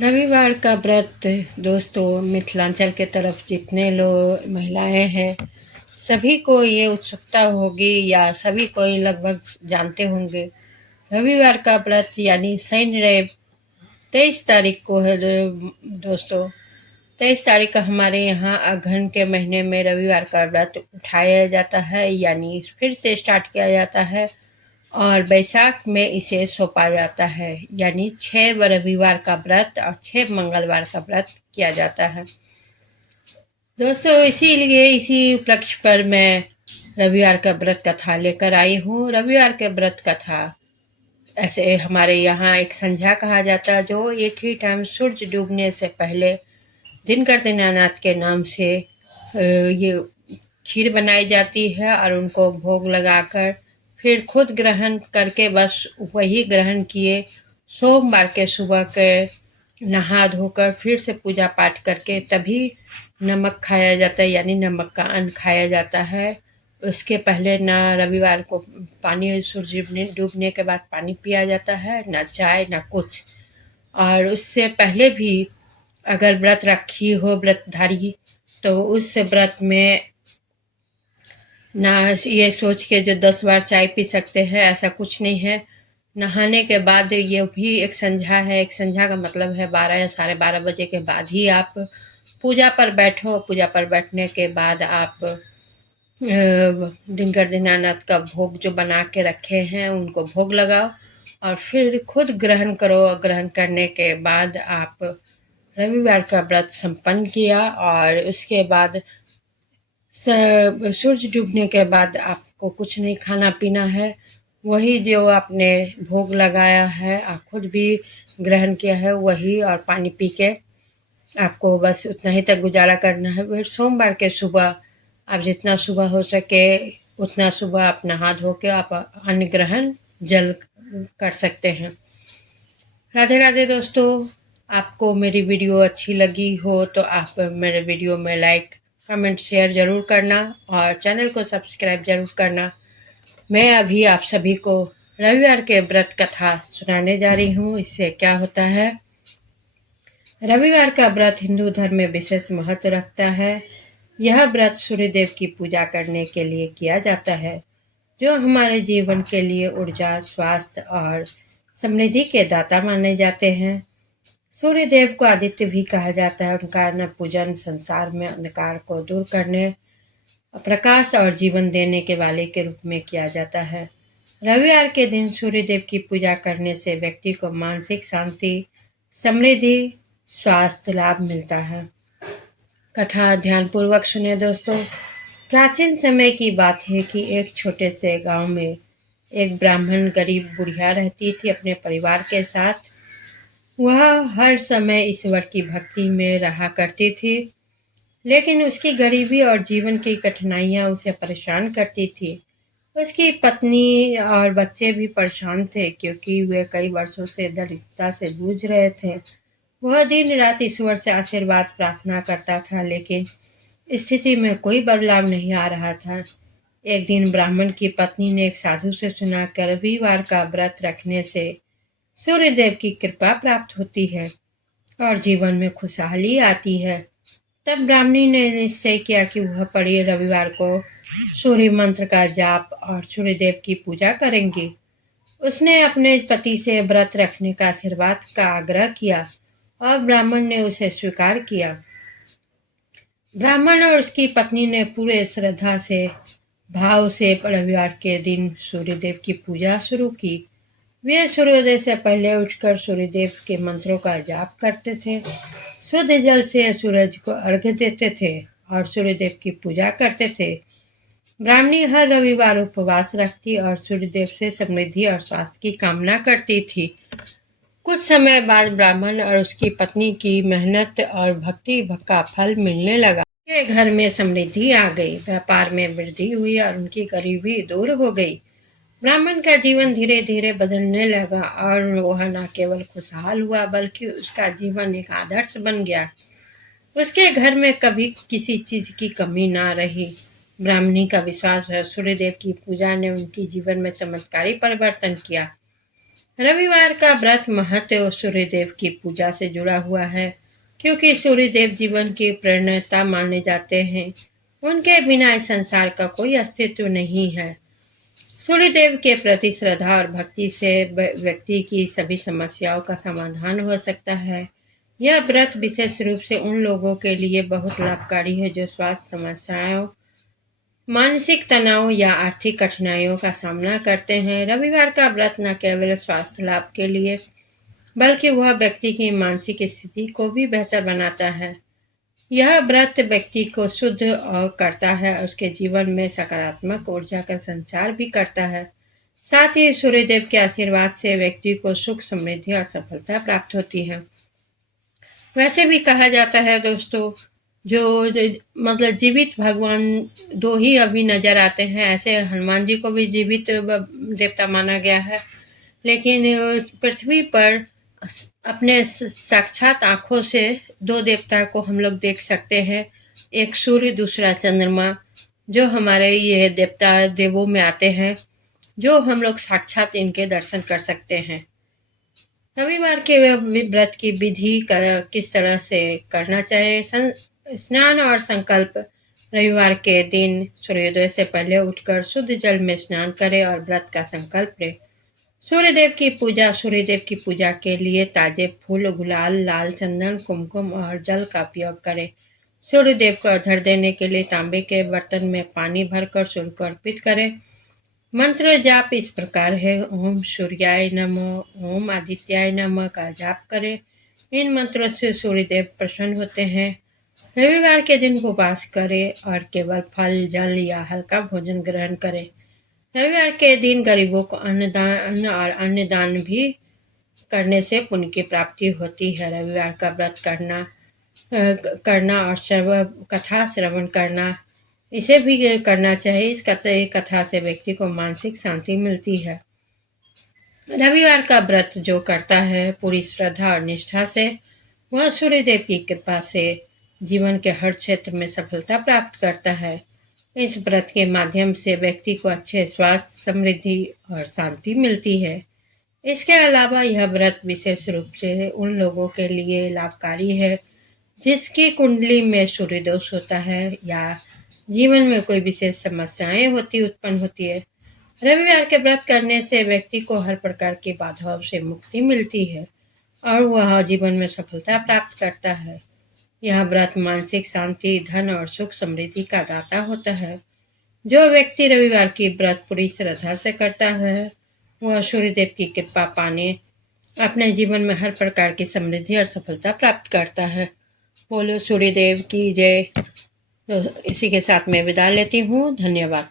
रविवार का व्रत दोस्तों मिथिलांचल के तरफ जितने लोग महिलाएं हैं सभी को ये उत्सुकता होगी या सभी को ये लगभग जानते होंगे। रविवार का व्रत यानी शनि रवि 23 तारीख को है दोस्तों। 23 तारीख का हमारे यहाँ अगहन के महीने में रविवार का व्रत उठाया जाता है, यानी फिर से स्टार्ट किया जाता है और बैसाख में इसे सौंपा जाता है, यानी 6 रविवार का व्रत और 6 मंगलवार का व्रत किया जाता है दोस्तों। इसीलिए इसी उपलक्ष्य पर मैं रविवार का व्रत कथा लेकर आई हूँ। रविवार के व्रत कथा ऐसे हमारे यहाँ एक संध्या कहा जाता है, जो एक ही टाइम सूरज डूबने से पहले दिनकर दीनानाथ के नाम से ये खीर बनाई जाती है और उनको भोग लगाकर फिर खुद ग्रहण करके बस वही ग्रहण किए। सोमवार के सुबह के नहा धोकर फिर से पूजा पाठ करके तभी नमक खाया जाता है, यानी नमक का अन्न खाया जाता है। उसके पहले ना रविवार को पानी सूरज डूबने के बाद पानी पिया जाता है, ना चाय ना कुछ। और उससे पहले भी अगर व्रत रखी हो व्रतधारी तो उस व्रत में ना ये सोच के जो 10 बार चाय पी सकते हैं, ऐसा कुछ नहीं है। नहाने के बाद ये भी एक संध्या है। एक संध्या का मतलब है 12 या 12:30 बजे के बाद ही आप पूजा पर बैठो। पूजा पर बैठने के बाद आप दिनकर दीनानाथ का भोग जो बना के रखे हैं उनको भोग लगाओ और फिर खुद ग्रहण करो। ग्रहण करने के बाद आप रविवार का व्रत संपन्न किया और उसके बाद सूरज डूबने के बाद आपको कुछ नहीं खाना पीना है। वही जो आपने भोग लगाया है आप खुद भी ग्रहण किया है वही, और पानी पी के आपको बस उतना ही तक गुजारा करना है। फिर सोमवार के सुबह आप जितना सुबह हो सके उतना सुबह आप नहा धो के आप अन्न ग्रहण जल कर सकते हैं। राधे राधे दोस्तों। आपको मेरी वीडियो अच्छी लगी हो तो आप मेरे वीडियो में लाइक कमेंट शेयर ज़रूर करना और चैनल को सब्सक्राइब ज़रूर करना। मैं अभी आप सभी को रविवार के व्रत कथा सुनाने जा रही हूँ। इससे क्या होता है, रविवार का व्रत हिंदू धर्म में विशेष महत्व रखता है। यह व्रत सूर्यदेव की पूजा करने के लिए किया जाता है, जो हमारे जीवन के लिए ऊर्जा, स्वास्थ्य और समृद्धि के दाता माने जाते हैं। सूर्यदेव को आदित्य भी कहा जाता है। उनका अन्न पूजन संसार में अंधकार को दूर करने, प्रकाश और जीवन देने के वाले के रूप में किया जाता है। रविवार के दिन सूर्यदेव की पूजा करने से व्यक्ति को मानसिक शांति, समृद्धि, स्वास्थ्य लाभ मिलता है। कथा ध्यानपूर्वक सुने दोस्तों। प्राचीन समय की बात है कि एक छोटे से गांव में एक ब्राह्मण गरीब बुढ़िया रहती थी अपने परिवार के साथ। वह हर समय ईश्वर की भक्ति में रहा करती थी, लेकिन उसकी गरीबी और जीवन की कठिनाइयां उसे परेशान करती थी। उसकी पत्नी और बच्चे भी परेशान थे, क्योंकि वे कई वर्षों से दरिद्रता से जूझ रहे थे। वह दिन रात ईश्वर से आशीर्वाद प्रार्थना करता था, लेकिन स्थिति में कोई बदलाव नहीं आ रहा था। एक दिन ब्राह्मण की पत्नी ने एक साधु से सुना कि रविवार का व्रत रखने से सूर्यदेव की कृपा प्राप्त होती है और जीवन में खुशहाली आती है। तब ब्राह्मणी ने निश्चय किया कि वह पड़े रविवार को सूर्य मंत्र का जाप और सूर्यदेव की पूजा करेंगी। उसने अपने पति से व्रत रखने का आशीर्वाद का आग्रह किया और ब्राह्मण ने उसे स्वीकार किया। ब्राह्मण और उसकी पत्नी ने पूरे श्रद्धा से भाव से रविवार के दिन सूर्यदेव की पूजा शुरू की। वे सूर्योदय से पहले उठकर सूर्यदेव के मंत्रों का जाप करते थे, शुद्ध जल से सूरज को अर्घ्य देते थे और सूर्यदेव की पूजा करते थे। ब्राह्मणी हर रविवार उपवास रखती और सूर्यदेव से समृद्धि और स्वास्थ्य की कामना करती थी। कुछ समय बाद ब्राह्मण और उसकी पत्नी की मेहनत और भक्ति का फल मिलने लगा। उनके घर में समृद्धि आ गई, व्यापार में वृद्धि हुई और उनकी गरीबी दूर हो गई। ब्राह्मण का जीवन धीरे धीरे बदलने लगा और वह न केवल खुशहाल हुआ बल्कि उसका जीवन एक आदर्श बन गया। उसके घर में कभी किसी चीज की कमी ना रही। ब्राह्मणी का विश्वास है सूर्यदेव की पूजा ने उनके जीवन में चमत्कारी परिवर्तन किया। रविवार का व्रत महत्व सूर्यदेव की पूजा से जुड़ा हुआ है, क्योंकि सूर्यदेव जीवन की प्रेरणा माने जाते हैं। उनके बिना इस संसार का कोई अस्तित्व नहीं है। सूर्यदेव के प्रति श्रद्धा और भक्ति से व्यक्ति की सभी समस्याओं का समाधान हो सकता है। यह व्रत विशेष रूप से उन लोगों के लिए बहुत लाभकारी है जो स्वास्थ्य समस्याओं, मानसिक तनाव या आर्थिक कठिनाइयों का सामना करते हैं। रविवार का व्रत न केवल स्वास्थ्य लाभ के लिए, बल्कि वह व्यक्ति की मानसिक स्थिति को भी बेहतर बनाता है। यह व्रत व्यक्ति को शुद्ध और करता है, उसके जीवन में सकारात्मक ऊर्जा का संचार भी करता है। साथ ही सूर्यदेव के आशीर्वाद से व्यक्ति को सुख, समृद्धि और सफलता प्राप्त होती है। वैसे भी कहा जाता है दोस्तों, मतलब जीवित भगवान दो ही अभी नजर आते हैं। ऐसे हनुमान जी को भी जीवित देवता माना गया है, लेकिन पृथ्वी पर अपने साक्षात आंखों से दो देवता को हम लोग देख सकते हैं, एक सूर्य, दूसरा चंद्रमा, जो हमारे ये देवता देवों में आते हैं, जो हम लोग साक्षात इनके दर्शन कर सकते हैं। रविवार के व्रत की विधि किस तरह से करना चाहिए। स्नान और संकल्प। रविवार के दिन सूर्योदय से पहले उठकर शुद्ध जल में स्नान करें और व्रत का संकल्प लें। सूर्यदेव की पूजा। सूर्यदेव की पूजा के लिए ताजे फूल, गुलाल, लाल चंदन, कुमकुम और जल का उपयोग करें। सूर्यदेव को अर्घ्य देने के लिए तांबे के बर्तन में पानी भरकर सूर्य को अर्पित करें। मंत्र जाप इस प्रकार है: ओम सूर्याय नमः, ओम आदित्याय नमः का जाप करें। इन मंत्रों से सूर्यदेव प्रसन्न होते हैं। रविवार के दिन उपवास करें और केवल फल, जल या हल्का भोजन ग्रहण करें। रविवार के दिन गरीबों को अन्नदान भी करने से पुण्य की प्राप्ति होती है। रविवार का व्रत करना और कथा श्रवण करना, इसे भी करना चाहिए। इस कथा से व्यक्ति को मानसिक शांति मिलती है। रविवार का व्रत जो करता है पूरी श्रद्धा और निष्ठा से, वह सूर्यदेव की कृपा से जीवन के हर क्षेत्र में सफलता प्राप्त करता है। इस व्रत के माध्यम से व्यक्ति को अच्छे स्वास्थ्य, समृद्धि और शांति मिलती है। इसके अलावा यह व्रत विशेष रूप से उन लोगों के लिए लाभकारी है जिसकी कुंडली में सूर्य दोष होता है या जीवन में कोई विशेष समस्याएं उत्पन्न होती है। रविवार के व्रत करने से व्यक्ति को हर प्रकार की बाधाओं से मुक्ति मिलती है और वह जीवन में सफलता प्राप्त करता है। यह व्रत मानसिक शांति, धन और सुख समृद्धि का दाता होता है। जो व्यक्ति रविवार की व्रत पूरी श्रद्धा से करता है, वह सूर्यदेव की कृपा पाने अपने जीवन में हर प्रकार की समृद्धि और सफलता प्राप्त करता है। बोलो सूर्यदेव की जय। तो इसी के साथ मैं विदा लेती हूँ। धन्यवाद।